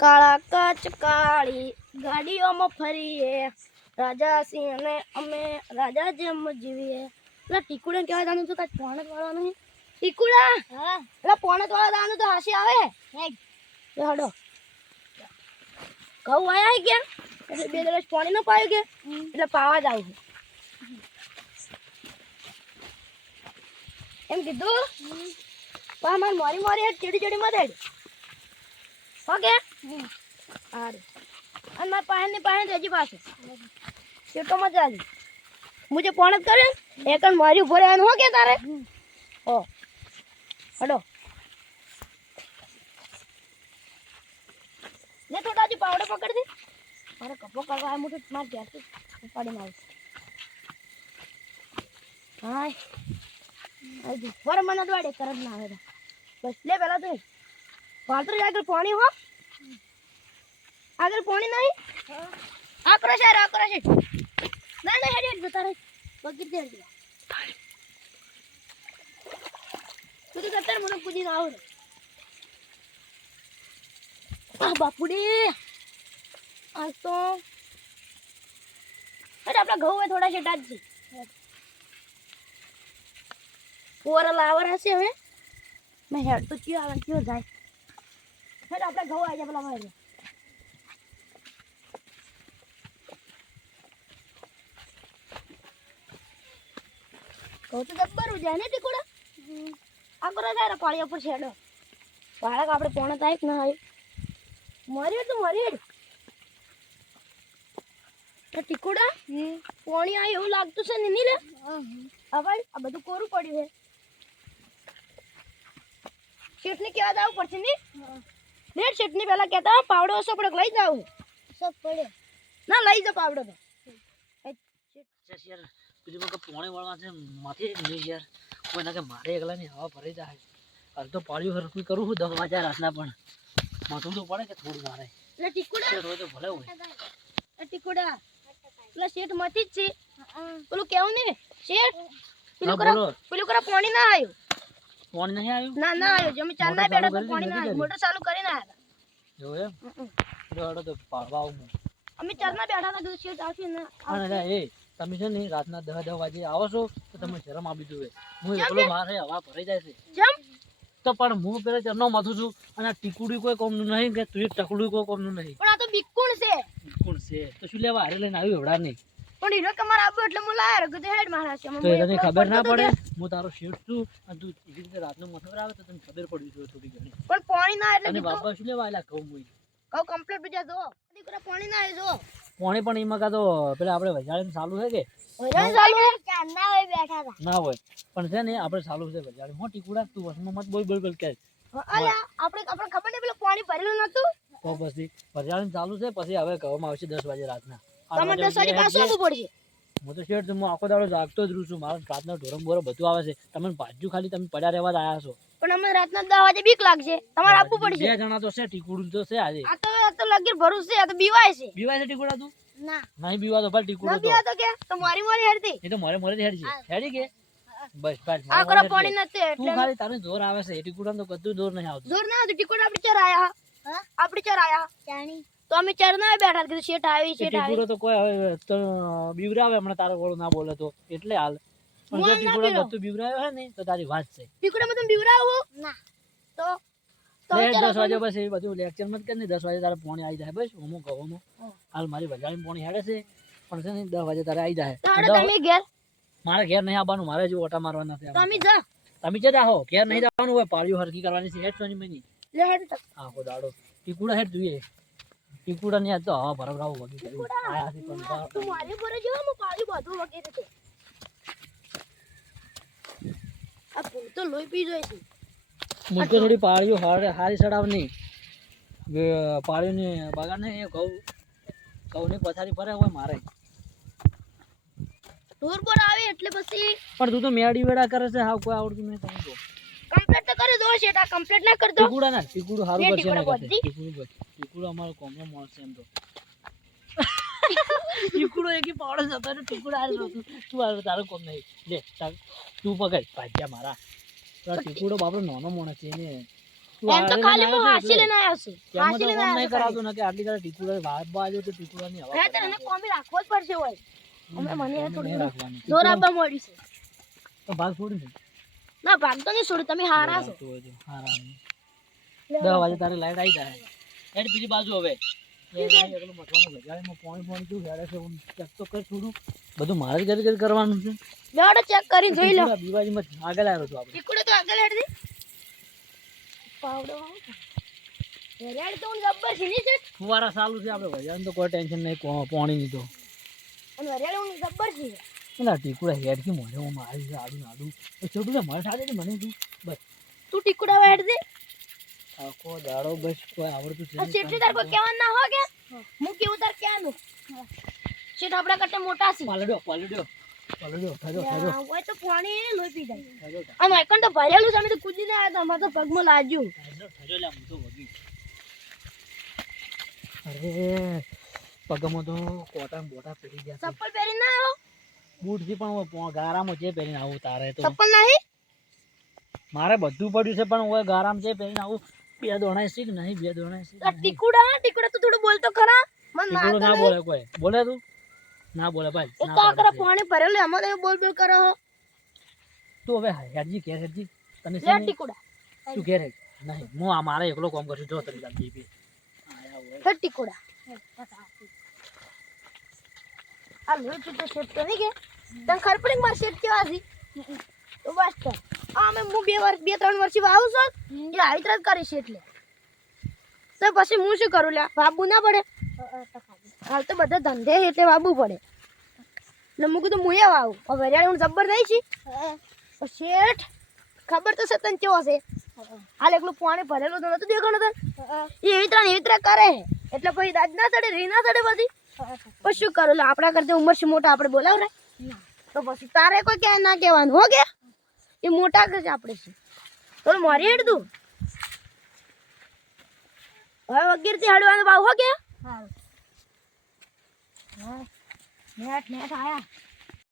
કાળા કાચ કાળી ગાડીઓમાં ફરીએ, રાજા સિંહ અને અમે રાજા જેમ જીવીએ. પેલા ટીકુડા કહેવા દાનું તો કાંઈ પોણત વાળો નહીં. ટીકુડા હા પેલા પોણત વાળો દાનું તો હાસી આવે હડો ઘઉં આયા ગયા એટલે 2 દિવસ પાણી ન પાયું કે એટલે પાવા જ આવ્યું એમ કીધું. પણ મારે મારી મારી ચીડી ચીડી મત ઓકે સારું. અને મારા પાણી પાણી હજી પાછું તો મજા આવી મુજે પોણત કરે એક મારી ઉભો રહેવાનું હો કે તારે ઓ હડો ને થોડા હજી પાવડો પકડ દે મારે કપો કરવા આ મોટું માર ગેસ ઉપાડી મારું હાય હજી વર મને દોડે કરત ના આવે બસ લે પેલા તું પાત્ર આગળ પાણી હો આગળ પાણી નહીં આકરો છે ના ના હેડી જતા રે બગીર દે હેડી તું તો કરતા મને કુદી ના આવડે આ બાપુડી આ તો અરે આપણા ઘઉં હોય થોડા છેટા જ છે ઓર લાવર હશે હવે મેં હેડ તો ક્યો આવે ક્યો જાય હેડ આપણા ઘઉં આવી જાય પેલા મારે કહું તો જબ્બર જાય ને ટીકુડા આકરો જાય પાણી ઉપર છેડો બાળક આપણે પોણે થાય કે ના આવ્યું મરી તો મરી ટીકુડા પાણી આવ્યું એવું લાગતું છે ને નહીં લે હવે આ બધું કોરું પડ્યું છે શેઠને કેવા જવું પડશે નહીં રેડ શેઠને પેલા કહેતા પાવડો હશો પડે લઈ જાવ સબ પડે ના લઈ જાવ પાવડો તો પેલી વખત પોણે વાળવા છે માથે નહીં યાર કોઈના કે મારે એકલા ની હવા ભરાઈ જાય હાલ તો પાડ્યું હરખું કરું છું 10 વાગ્યા રાતના પણ માથું તો પડે કે થોડું મારે એટલે ટીકુડા હોય તો ભલે હોય ટીકુડા પેલા શેઠ મતી જ છે પેલું કેવું ને શેઠ પેલું કરા પાણી ના આવ્યું પાણી નહીં આવ્યું ના આવ્યું જમી ચાલ ના બેઠા તો પાણી ના આવ્યું મોટર ચાલુ કરીને આવ્યા જો એમ જોડો તો પાડવા આવું અમે ચાલ ના બેઠા હતા કીધું શેઠ આવશે ને અને એ તમે છે ને રાતના 10 વાગે આવો છો તો તમે શરમ આપી દો હું એકલો મારે હવા ભરાઈ જાય છે જમ તો પણ હું પેલા ચરનો માથું છું અને ટીકુડી કોઈ કોમનું નહીં કે તું ટકડું કોઈ કોમનું નહીં પણ આ તો બિકુણ છે કોણ છે તો શું લેવા હારે લઈને આવ્યું એવડા નહીં પણ હીરો કમાર આપ્યો એટલે હું લાયર કીધું હેડ મારા છે તો એને ખબર ના પડે હું તારો શેઠ છું અને તું એવી રીતે રાતનો મથર આવે તો તને ખબર પડી જોઈએ થોડી ઘણી પણ પાણી ના એટલે અને બાપા શું લેવા આલા કહું હું કહું કમ્પ્લીટ બીજા જો દીકરા પાણી ના આવી જો પાણી પણ એમાં કાં તો પેલા આપણે વજાડીને ચાલુ છે કે વજાડી ચાલુ ના હોય બેઠા હતા ના હોય પણ છે ને આપણે ચાલુ છે વજાડી મોટી કુડા તું વસમાં મત બોલ કે અલ્યા આપણે ખબર નહીં પેલું પાણી ભરેલું નતું તો પછી વજાડીને ચાલુ છે પછી હવે કહેવામાં આવશે 10 વાગે રાતના તમે 10 વાગે પાછું આવવું પડશે હું તો શેઠ હું આખો દાડો જાગતો જ રહું છું મારા રાતના ઢોરમ બોરો બધું આવે છે તમે બાજુ ખાલી તમે પડ્યા રહેવા જ આવ્યા છો પણ અમે રાતના 10 વાગે બીક લાગશે તમારે આપવું પડશે 2 જણા તો છે ટીકુડું તો છે આજે આ તો લગીર ભરું છે આ તો બીવાય છે બીવાય છે ટીકુડા તું ના નહીં બીવા તો ભાઈ ટીકુડો ના બીવા તો કે તો મારી હેડતી એ તો મોરે હેડી છે હેડી કે બસ બસ આ કરો પાણી નથી તું એટલે ખાલી તારે જોર આવે છે ટીકુડા તો કદું જોર નહીં આવતું જોર ના આવતું ટીકોડ આપડી ચર આયા હા આપડી ચર આયા ચાણી તો અમે ચર ના બેઠા કીધું શેઠ આવી ટીકુડો તો કોઈ હવે તો બીવરાવે હમણાં તારો ગોળો ના બોલે તો એટલે હાલ પણ જો ટીકુડો બધું બીવરાયો હે ને તો તારી વાત છે ટીકોડા માં તમે બીવરાવો ના તો 10 વાગે બસ એ બધું લેક્ચર મત કર ને 10 વાગે તારે પાણી આવી જાય બસ હું કહું હાલ મારી વજાડી પાણી હેડે છે પણ છે ને 10 વાગે તારે આવી જાય તમે ઘેર મારે ઘેર નહીં આવવાનું મારે જો ઓટા મારવાના છે તમે જા તમે જ જાઓ ઘેર નહીં જવાનું હોય પાળીઓ હરકી કરવાની છે હેડ સોની મની લે હેડ આખો દાડો ટીકુડા હેડ જોઈએ ટીકુડા ને આજ તો હવા ભરવરાવું વગી કર્યું આયા છે પણ તું મારી પર જો હું પાળી બધું વગેરે છે આ ફૂલ તો લોહી પી જાય છે મુજકે થોડી પાળીઓ હારી સડાવની પાળીઓને બગાડને એ ઘઉંની પથારી ભરે હોય મારે ઢોર બોર આવે એટલે પછી પણ તું તો મેડી વેડા કરે છે હાવ કોઈ આવડતું નહીં તમે તો કમ્પ્લીટ તો કરી દો છે આ કમ્પ્લીટ ના કરતો ટીકુડા ના ટીકુડું સારું કરશે ના કરશે ટીકુડું અમારો કોમનો માણસ છે એમ તો ટીકુડો એકી પાવડે જતો ને ટીકુડા હારે તું હારે તારો કોમ નહીં લે તું પકડ ભાગ્યા મારા ટીકુડો બાપડો નાનો માણસ છે ને તું એમ તો આરે ખાલી લઈને હું આવ્યો હાસી છે લઈને આવ્યો છું એટલે. હાસી એમાં તો લઈને કોમ નહીં આવ્યો કરાવતું ને કે આટલી તારે ટીકુડા વાત બાજુ તો ટીકુડાની હવા હે તો એને કોમ બી રાખવો જ પડશે હોય અમે મને નહીં થોડી રાખવાની. જોર આપવા મળ્યું છે તો ભાગ છોડી દે. ના ભાગ તો નહીં છોડ્યું તમે હારા છો તો જો હારા નહીં. 10 વાગે તારે લાઈટ આવી જાય એટલે બીજી બાજુ હવે એ નહીં એકલું મથવાનું ગજાળીમાં પાણી શું હેડે છે હું ચેક તો કર થોડું બધું મારે જ કરી કરવાનું છે. બેડો ચેક કરીને જોઈ લો ટીકુડા દિવાળીમાં આગળ આવ્યો છું આપણે. ટીકુડો તો આગળ હેડ દે પાવડો રેડ તો જબ્બર છે ની છે ફુવારા ચાલુ છે આપણે ભજાનું તો કોઈ ટેન્શન નહીં પાણી ની તો. અને રેડ હું જબ્બર છે ના ટીકુડા હેડથી મોઢે હું મારી છે આડું આડું છોટું તો મને સાથે મને તું બસ તું ટીકુડા હેડ દે આખો દાડો બસ કોઈ આવડતું છે આ શેઠી તાર કોઈ કહેવાનું ના હો કે હું કેવું તાર કહેવાનું શેઠ આપણા કરતે મોટા છે પાલડ્યો થજો હોય તો પાણી લોહી પી જાય થજો અને એકણ તો ભરેલું છે અમે તો કૂદીને આવ્યા હતા અમારે તો પગમાં લાગ્યું થજો લે હું તો વગી. અરે પગમાં તો કોટા બોટા પડી ગયા છે. ચપ્પલ પહેરીને ના આવો બૂટ થી પણ ગારામાં જે પહેરીને આવું તારે તો ચપ્પલ નહીં મારે બધું પડ્યું છે પણ હું ગારામાં જે પહેરીને આવું 2 દોણા શીખ નહીં 2 દોણા શીખ આ ટીકુડા તો થોડું બોલતો ખરા મન ટીકુડો ના બોલે કોઈ બોલે તું ના બોલે ભાઈ એક ના તો પાડે આકરા છે. પાણી ભરેલું એમાં તમે બોલ બોલ કરો હો તું હવે હેડજી કે હેડજી તને લે શું નહીં? ટીકુડા તું ઘેર હેડ. નહીં હું આ મારે એકલો કામ કરશું જો તને લાગી બે આયા હોય. હે ટીકુડા આ લોહી પીતો શેઠ તો નહીં કે તને ખબર પડી કે મારા શેઠ કેવા છે તો બસ તો આ અમે હું 2-3 વર્ષથી વાવું છું એ આવી તરત કરીશ એટલે તો પછી હું શું કરું લ્યા વાબુ ના પડે હાલ તો બધા ધંધે છે એટલે વાબુ પડે એટલે હું કીધું હું એ વાવું હવે વેરાળી હું જબ્બર નહીં છી તો શેઠ ખબર તો છે તને કેવો છે હાલ એકલું પાણી ભરેલું તો નતું દેખાણું તને એ એવી ત્રણ કરે એટલે પછી દાદ ના ચડે રી ના ચડે પછી પછી શું કરું લે આપણા કરતા ઉંમર છે મોટા આપણે બોલાવ રે તો પછી તારે કોઈ ક્યાંય ના કહેવાનું હો કે એ મોટા કે છે આપણે છે તો મારી હેડ તું હવે 11 થી હળવાનો ભાવ હો કે નેટ આયા